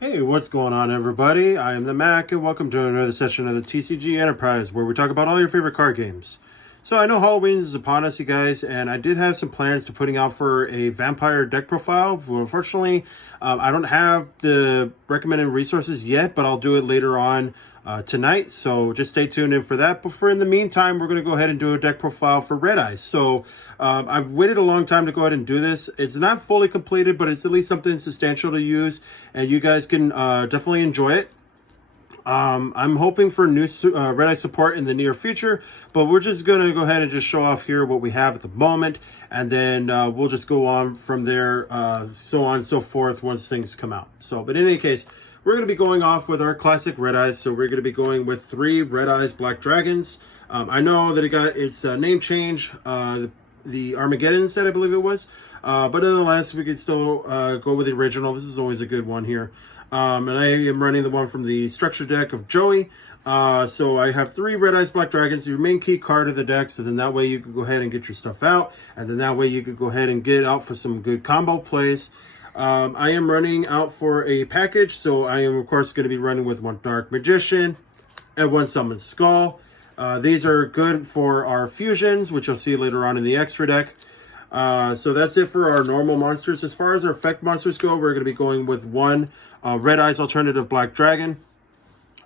Hey, what's going on, everybody? I am the Mac, and welcome to another session of the TCG Enterprise, where we talk about all your favorite card games. So I know Halloween is upon us, you guys, and I did have some plans to putting out for a vampire deck profile. Well, unfortunately, I don't have the recommended resources yet, but I'll do it later on tonight, so just stay tuned in for that. But for in the meantime, we're going to go ahead and do a deck profile for Red Eyes. So I've waited a long time to go ahead and do this. It's not fully completed, but it's at least something substantial to use, and you guys can definitely enjoy it. I'm hoping for new Red Eye support in the near future, but we're just going to go ahead and just show off here what we have at the moment, and then we'll just go on from there, so on and so forth once things come out. So, but in any case, we're going to be going off with our classic Red Eyes, so we're going to be going with 3 Red Eyes Black Dragons. I know that it got its name change, the Armageddon set, I believe it was, but nonetheless, we can still go with the original. This is always a good one here. And I am running the one from the structure deck of Joey. So I have 3 Red Eyes Black Dragons, your main key card of the deck, so then that way you can go ahead and get your stuff out, and then that way you could go ahead and get out for some good combo plays. I am running out for a package, so I am of course going to be running with 1 Dark Magician and 1 Summon Skull. These are good for our fusions, which you'll see later on in the extra deck. So that's it for our normal monsters. As far as our effect monsters go, we're going to be going with 1 Red Eyes Alternative Black Dragon.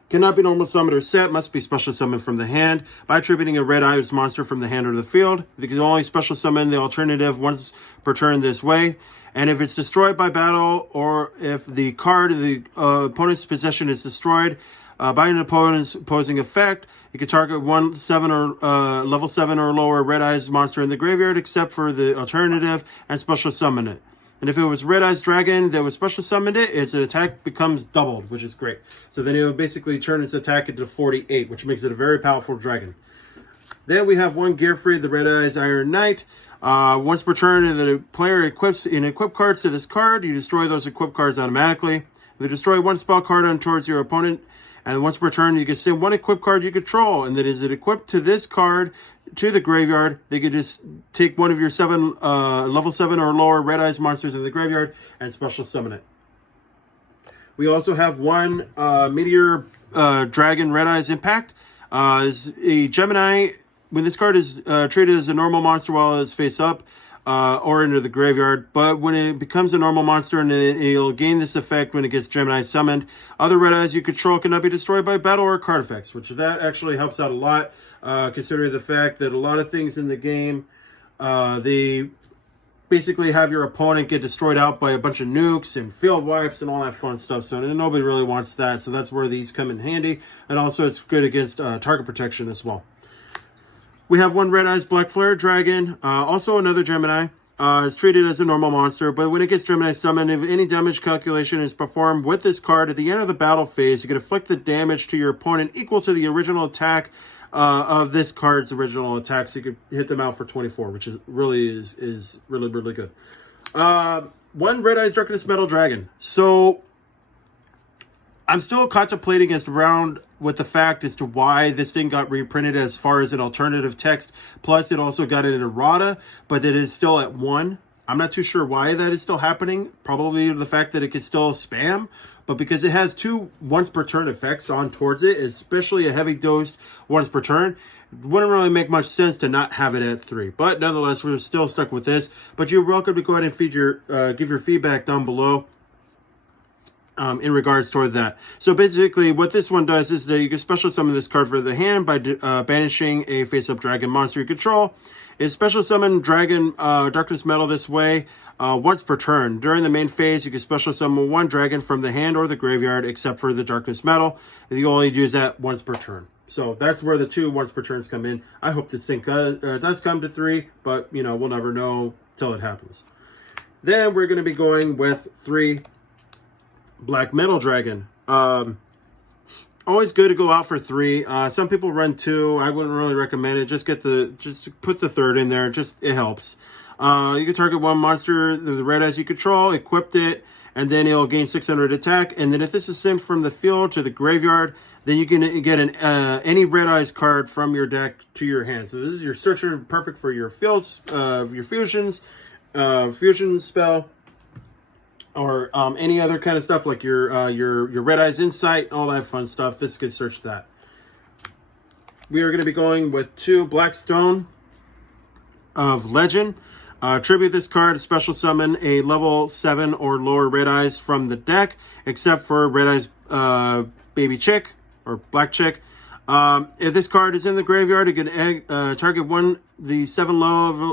Cannot be normal summoned or set, must be special summoned from the hand by attributing a Red Eyes monster from the hand or the field. You can only special summon the alternative once per turn this way. And if it's destroyed by battle, or if the card in the opponent's possession is destroyed by an opponent's opposing effect, you can target 1 7 or level 7 or lower Red Eyes monster in the graveyard, except for the alternative, and special summon it. And if it was Red Eyes Dragon that was special summoned its attack becomes doubled, which is great. So then it would basically turn its attack into 48, which makes it a very powerful dragon. Then we have 1 Gearfried, the Red Eyes Iron Knight. Once per turn, the player equips cards to this card, you destroy those equipped cards automatically. You destroy 1 spell card on towards your opponent, and once per turn, you can send 1 equipped card you control, and that is it equipped to this card to the graveyard. They could just take 1 of your 7 level 7 or lower Red Eyes monsters in the graveyard and special summon it. We also have 1 Meteor Dragon Red Eyes Impact. Is a Gemini. When this card is treated as a normal monster while it's face up or into the graveyard, but when it becomes a normal monster, and it'll gain this effect when it gets Gemini summoned, other Red Eyes you control cannot be destroyed by battle or card effects, which that actually helps out a lot, considering the fact that a lot of things in the game, they basically have your opponent get destroyed out by a bunch of nukes and field wipes and all that fun stuff, so nobody really wants that, so that's where these come in handy, and also it's good against target protection as well. We have 1 Red Eyes Black Flare Dragon, also another Gemini. It's treated as a normal monster, but when it gets Gemini summoned, if any damage calculation is performed with this card at the end of the battle phase, you can inflict the damage to your opponent equal to the original attack of this card's original attack, so you could hit them out for 24, which is really good. 1 Red Eyes Darkness Metal Dragon. So I'm still contemplating as around with the fact as to why this thing got reprinted as far as an alternative text. Plus, it also got it in errata, but it is still at 1. I'm not too sure why that is still happening. Probably the fact that it could still spam, but because it has 2 once per turn effects on towards it, especially a heavy dosed once per turn, it wouldn't really make much sense to not have it at 3. But nonetheless, we're still stuck with this. But you're welcome to go ahead and give your feedback down below. In regards toward that. So basically what this one does is that you can special summon this card for the hand by banishing a face-up dragon monster you control. It's special summon Dragon Darkness Metal this way once per turn. During the main phase, you can special summon 1 dragon from the hand or the graveyard, except for the Darkness Metal. And you only use that once per turn. So that's where the 2 once per turns come in. I hope this thing does come to 3, but we'll never know till it happens. Then we're going to be going with 3 Black Metal Dragon. Always good to go out for 3. Some people run 2. I wouldn't really recommend it. Just put the 3rd in there. It helps. You can target 1 monster, the Red Eyes you control, equipped it, and then it'll gain 600 attack. And then if this is sent from the field to the graveyard, then you can get any Red Eyes card from your deck to your hand. So this is your searcher, perfect for your fields, your fusions, fusion spell. or any other kind of stuff like your Red Eyes Insight, all that fun stuff. This could search that. We are going to be going with 2 Blackstone of Legend. Tribute this card, special summon a level 7 or lower Red Eyes from the deck, except for Red Eyes Baby Chick or Black Chick. If this card is in the graveyard, you can target the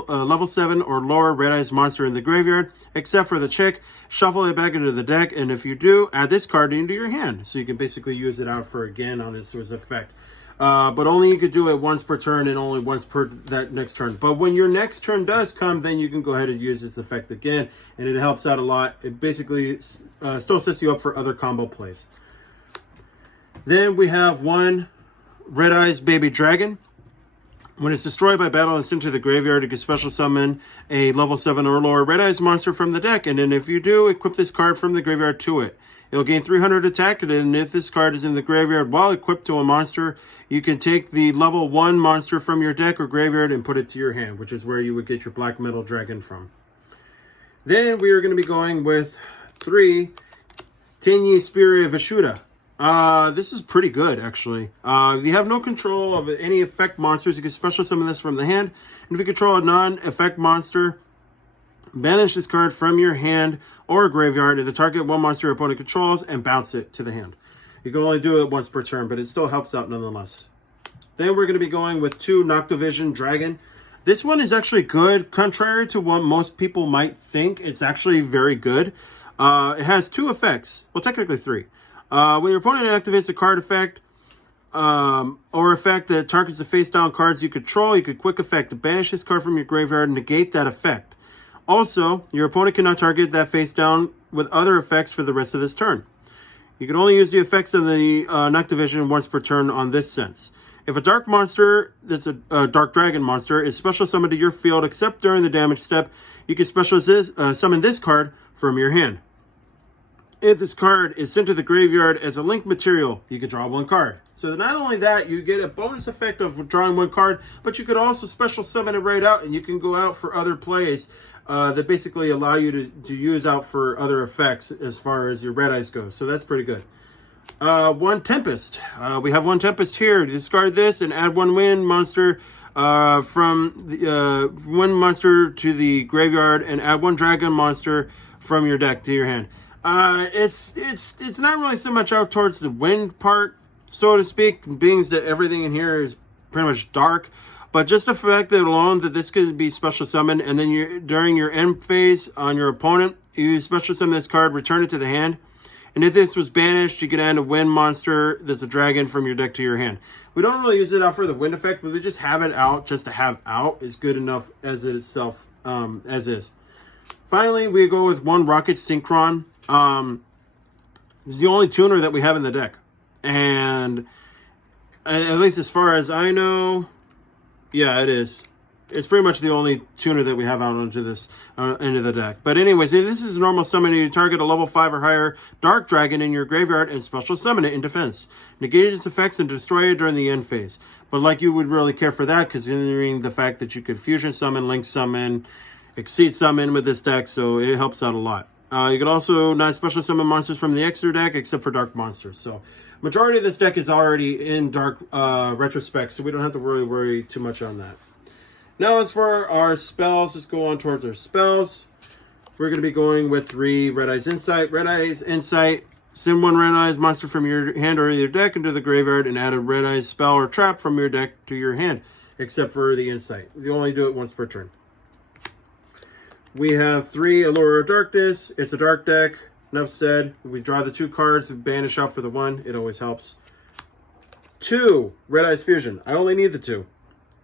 level 7 or lower Red Eyes monster in the graveyard, except for the Chick. Shuffle it back into the deck, and if you do, add this card into your hand. So you can basically use it out for again on this effect. But only you could do it once per turn and only once per that next turn. But when your next turn does come, then you can go ahead and use its effect again, and it helps out a lot. It basically still sets you up for other combo plays. Then we have 1 Red Eyes Baby Dragon. When it's destroyed by battle and sent to the graveyard, you can special summon a level 7 or lower Red Eyes monster from the deck. And then if you do, equip this card from the graveyard to it. It'll gain 300 attack, and if this card is in the graveyard while equipped to a monster, you can take the level 1 monster from your deck or graveyard and put it to your hand, which is where you would get your Black Metal Dragon from. Then we are going to be going with 3 Tenyi Spirit of Ashuda. This is pretty good, actually. If you have no control of any effect monsters, you can special summon this from the hand. And if you control a non-effect monster, banish this card from your hand or graveyard to the target 1 monster your opponent controls and bounce it to the hand. You can only do it once per turn, but it still helps out nonetheless. Then we're going to be going with 2 Noctovision Dragon. This one is actually good. Contrary to what most people might think, it's actually very good. It has 2 effects. Well, technically 3. When your opponent activates a card effect or effect that targets the face-down cards you control, you could quick effect to banish this card from your graveyard and negate that effect. Also, your opponent cannot target that face-down with other effects for the rest of this turn. You can only use the effects of the Noctovision once per turn on this sense. If a dark monster, that's a dark dragon monster, is special summoned to your field except during the damage step, you can special summon this card from your hand. If this card is sent to the graveyard as a link material, you can draw 1 card. So not only that, you get a bonus effect of drawing 1 card, but you could also special summon it right out, and you can go out for other plays that basically allow you to use out for other effects as far as your Red Eyes goes. So that's pretty good. 1 Tempest. We have 1 Tempest here. Discard this and add 1 wind monster from the 1 monster to the graveyard, and add 1 dragon monster from your deck to your hand. It's not really so much out towards the wind part, so to speak, being that everything in here is pretty much dark. But just the fact that alone that this could be special summoned, and then during your end phase on your opponent, you special summon this card, return it to the hand. And if this was banished, you can add a wind monster that's a dragon from your deck to your hand. We don't really use it out for the wind effect, but we just have it out just to have out is good enough as it itself as is. Finally, we go with 1 Rocket Synchron. This is the only tuner that we have in the deck, and at least as far as I know, yeah, it is. It's pretty much the only tuner that we have out onto this into the deck. But anyways, this is normal summon. You target a level 5 or higher dark dragon in your graveyard and special summon it in defense. Negate its effects and destroy it during the end phase. But like you would really care for that, considering the fact that you could fusion summon, link summon, exceed summon with this deck, so it helps out a lot. You can also not special summon monsters from the extra deck except for dark monsters. So majority of this deck is already in dark retrospect, so we don't have to really worry too much on that. Now as for our spells, let's go on towards our spells. We're going to be going with 3 Red Eyes Insight. Red Eyes Insight, send 1 Red Eyes monster from your hand or your deck into the graveyard and add a Red Eyes spell or trap from your deck to your hand, except for the Insight. You only do it once per turn. We have 3 Allure of Darkness. It's a dark deck. Enough said. We draw the 2 cards, banish out for the 1. It always helps. 2 Red Eyes Fusion. I only need the 2.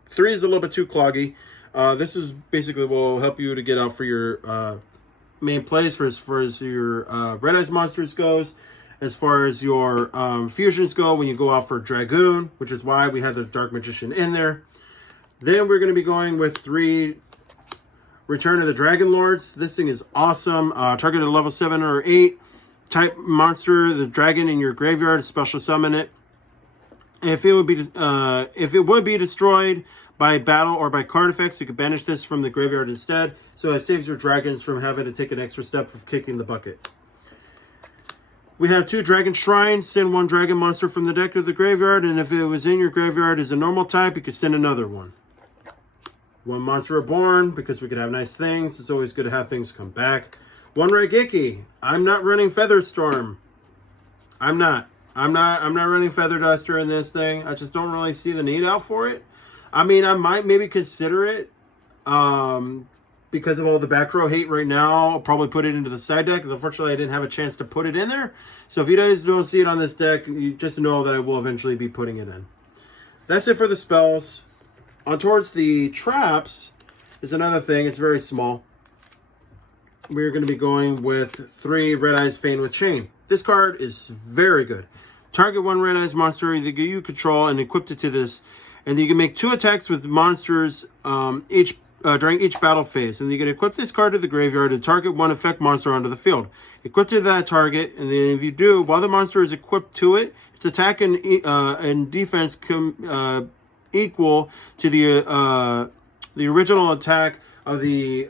3 is a little bit too cloggy. This is basically will help you to get out for your main plays as far as your Red Eyes monsters goes. As far as your fusions go, when you go out for Dragoon, which is why we have the Dark Magician in there. Then we're going to be going with 3 Return of the Dragon Lords. This thing is awesome. Target a level 7 or 8 type monster, the dragon in your graveyard, special summon it. If it would be destroyed by battle or by card effects, you could banish this from the graveyard instead. So it saves your dragons from having to take an extra step of kicking the bucket. We have 2 Dragon Shrines. Send 1 dragon monster from the deck to the graveyard, and if it was in your graveyard as a normal type, you could send another one. 1 Monster Reborn, because we could have nice things. It's always good to have things come back. 1 Raigeki. I'm not running Featherstorm. I'm not running Feather Duster in this thing. I just don't really see the need out for it. I mean, I might maybe consider it. Because of all the back row hate right now, I'll probably put it into the side deck. Unfortunately, I didn't have a chance to put it in there. So if you guys don't see it on this deck, you just know that I will eventually be putting it in. That's it for the spells. On towards the traps is another thing. It's very small. We're going to be going with 3 Red Eyes Feign with Chain. This card is very good. Target 1 Red Eyes monster you control and equip it to this. And you can make 2 attacks with monsters during each battle phase. And you can equip this card to the graveyard and target 1 effect monster onto the field. Equip to that target, and then if you do, while the monster is equipped to it, its attack and defense equal to the original attack of the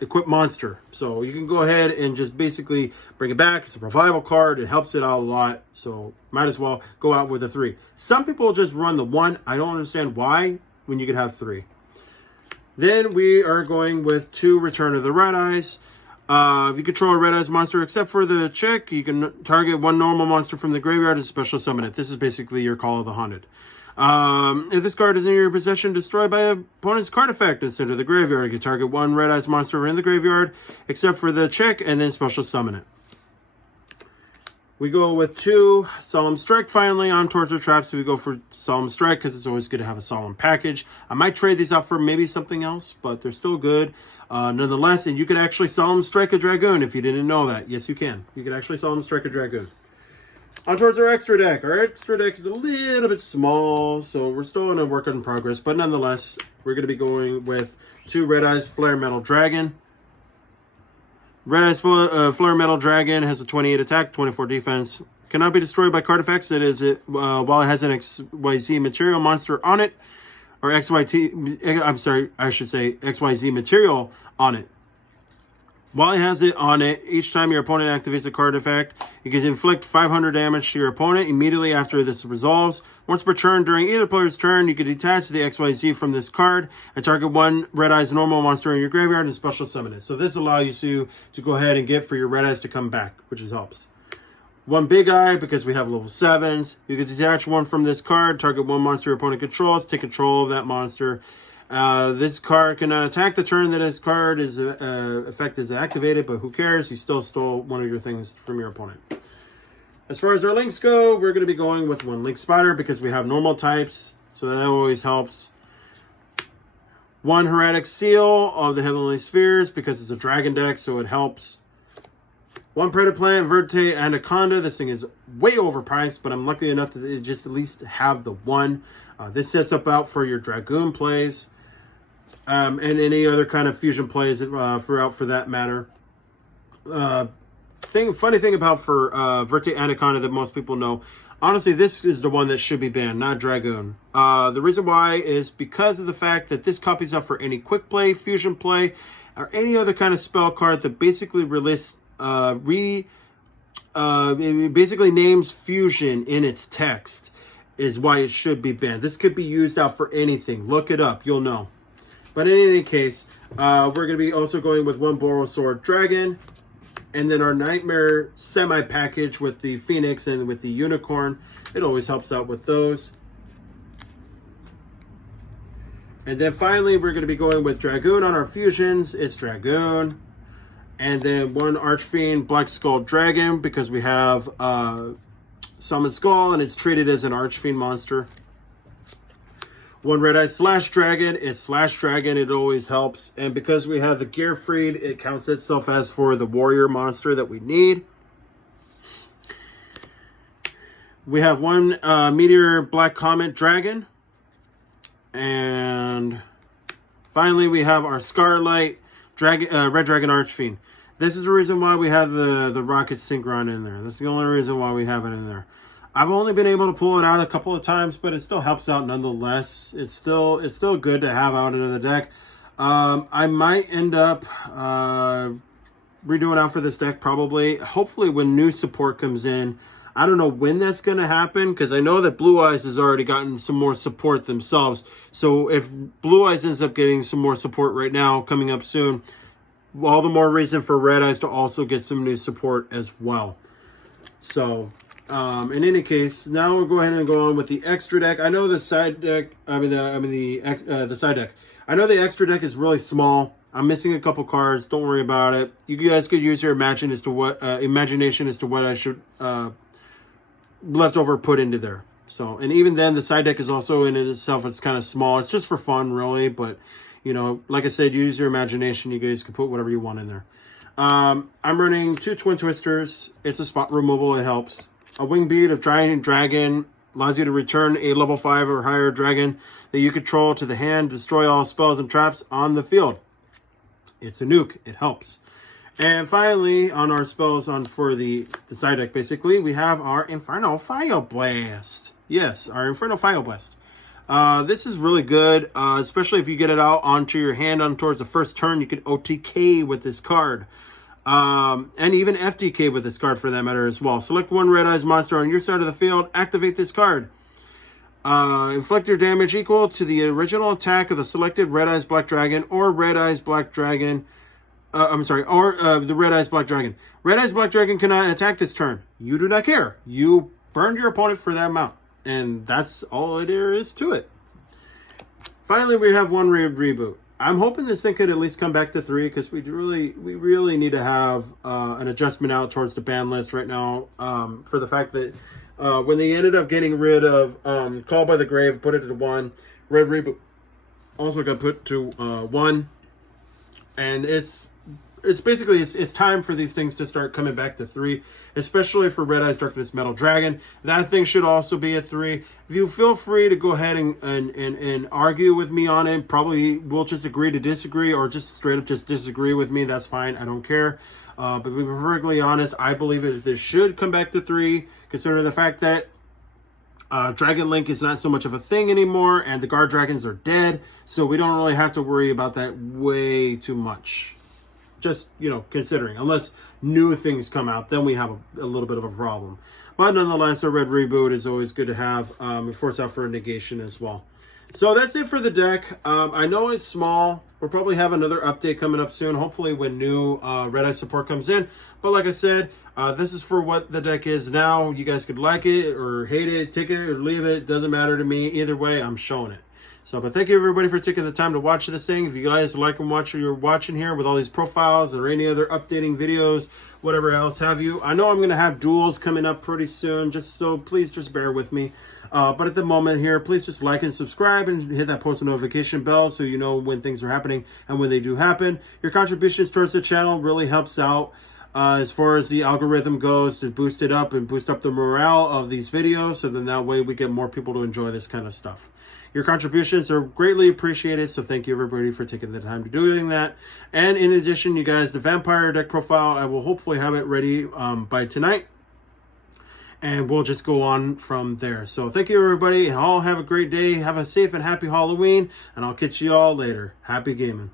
equipped monster. So you can go ahead and just basically bring it back. It's a revival card. It helps it out a lot. So might as well go out with a 3. Some people just run the 1. I don't understand why when you could have 3. Then we are going with 2 Return of the Red Eyes. If you control a Red Eyes monster, except for the chick, you can target 1 normal monster from the graveyard and special summon it. This is basically your Call of the Haunted. If this card is in your possession, destroyed by an opponent's card effect and sent to the graveyard, you can target 1 Red Eyes monster in the graveyard, except for the chick, and then special summon it. We go with 2 Solemn Strike finally on towards the traps. So we go for Solemn Strike because it's always good to have a Solemn package. I might trade these out for maybe something else, but they're still good. Nonetheless, and you could actually Solemn Strike a Dragoon if you didn't know that. Yes, you can. You can actually Solemn Strike a Dragoon. On towards our extra deck. Our extra deck is a little bit small, so we're still in a work in progress. But nonetheless, we're going to be going with 2 Red Eyes Flare Metal Dragon. Red Eyes Flare Metal Dragon has a 28 attack, 24 defense. Cannot be destroyed by card effects. While it has an XYZ material monster on it, or XYZ material on it. While it has it on it, each time your opponent activates a card effect, you can inflict 500 damage to your opponent immediately after this resolves. Once per turn, during either player's turn, you can detach the XYZ from this card and target 1 Red Eyes normal monster in your graveyard and special summon it. So this allows you to go ahead and get for your Red Eyes to come back, which helps. 1 Big Eye, because we have level 7s. You can detach 1 from this card, target 1 monster your opponent controls, take control of that monster. This card cannot attack the turn that his card is effect is activated, but who cares? He still stole one of your things from your opponent. As far as our links go, we're going to be going with 1 Link Spider because we have normal types, so that always helps. 1 Heretic Seal of the Heavenly Spheres because it's a dragon deck, so it helps. 1 Predaplant Verte Anaconda. This thing is way overpriced, but I'm lucky enough to just at least have the 1. This sets up out for your Dragoon plays. And any other kind of fusion plays for that matter. Funny thing about for Verte Anaconda that most people know, honestly, this is the one that should be banned, not Dragoon. The reason why is because of the fact that this copies up for any quick play, fusion play, or any other kind of spell card that basically it basically names fusion in its text is why it should be banned. This could be used out for anything. Look it up, you'll know. But in any case, we're going to be also going with 1 Borosword Dragon. And then our Nightmare semi-package with the Phoenix and with the Unicorn. It always helps out with those. And then finally, we're going to be going with Dragoon on our fusions. It's Dragoon. And then 1 Archfiend Black Skull Dragon because we have Summon Skull and it's treated as an Archfiend monster. 1 Red Eye Slash Dragon. It's Slash Dragon. It always helps. And because we have the Gearfried, it counts itself as for the warrior monster that we need. We have 1 Meteor Black Comet Dragon. And finally, we have our Scarlight Dragon, Red Dragon Archfiend. This is the reason why we have the Rocket Synchron in there. That's the only reason why we have it in there. I've only been able to pull it out a couple of times, but it still helps out nonetheless. It's still good to have out into the deck. I might end up redoing out for this deck probably. Hopefully when new support comes in. I don't know when that's going to happen because I know that Blue Eyes has already gotten some more support themselves. So if Blue Eyes ends up getting some more support right now coming up soon, all the more reason for Red Eyes to also get some new support as well. So in any case, now we'll go ahead and go on with the extra deck. I know the side deck, the side deck. I know the extra deck is really small. I'm missing a couple cards. Don't worry about it. You guys could use your imagination as to what I should leftover put into there. So, and even then, the side deck is also in it itself. It's kind of small. It's just for fun, really. But, you know, like I said, use your imagination. You guys can put whatever you want in there. I'm running 2 Twin Twisters. It's a spot removal. It helps. A Wing Beat of Giant Dragon allows you to return a level 5 or higher dragon that you control to the hand, destroy all spells and traps on the field. It's a nuke. It helps. And finally, on our spells for the side deck, basically, we have our Infernal Fire Blast. Yes, our Infernal Fire Blast. This is really good, especially if you get it out onto your hand on towards the first turn. You can OTK with this card. And even FTK with this card for that matter as well. Select one Red Eyes monster on your side of the field. Activate this card. Inflict your damage equal to the original attack of the selected Red Eyes Black Dragon or Red Eyes Black Dragon. The Red Eyes Black Dragon. Red Eyes Black Dragon cannot attack this turn. You do not care. You burned your opponent for that amount. And that's all there is to it. Finally, we have one reboot. I'm hoping this thing could at least come back to 3 because we really need to have an adjustment out towards the ban list right now for the fact that when they ended up getting rid of Call by the Grave, put it to 1. Red Reboot also got put to 1. And it's basically it's time for these things to start coming back to 3, especially for Red Eyes Darkness Metal Dragon. That thing should also be a 3. If you feel free to go ahead and argue with me on it, probably we'll just agree to disagree or just straight up just disagree with me. That's fine. I don't care. But to be perfectly honest, I believe that this should come back to 3, considering the fact that Dragon Link is not so much of a thing anymore, and the guard dragons are dead, so we don't really have to worry about that way too much. Just, you know, considering. Unless new things come out, then we have a little bit of a problem. But nonetheless, a red reboot is always good to have. It forces out for a negation as well. So that's it for the deck. I know it's small. We'll probably have another update coming up soon, hopefully when new Red Eye support comes in. But like I said, this is for what the deck is now. You guys could like it or hate it, take it or leave it. Doesn't matter to me. Either way, I'm showing it. So, but thank you everybody for taking the time to watch this thing. If you guys like and watch what you're watching here with all these profiles or any other updating videos, whatever else have you. I know I'm going to have duels coming up pretty soon, just so please just bear with me. But at the moment here, please just like and subscribe and hit that post notification bell so you know when things are happening and when they do happen. Your contributions towards the channel really helps out as far as the algorithm goes to boost it up and boost up the morale of these videos. So then that way we get more people to enjoy this kind of stuff. Your contributions are greatly appreciated, so thank you everybody for taking the time to doing that. And in addition, you guys, the vampire deck profile, I will hopefully have it ready by tonight. And we'll just go on from there. So thank you everybody, and all have a great day. Have a safe and happy Halloween, and I'll catch you all later. Happy gaming.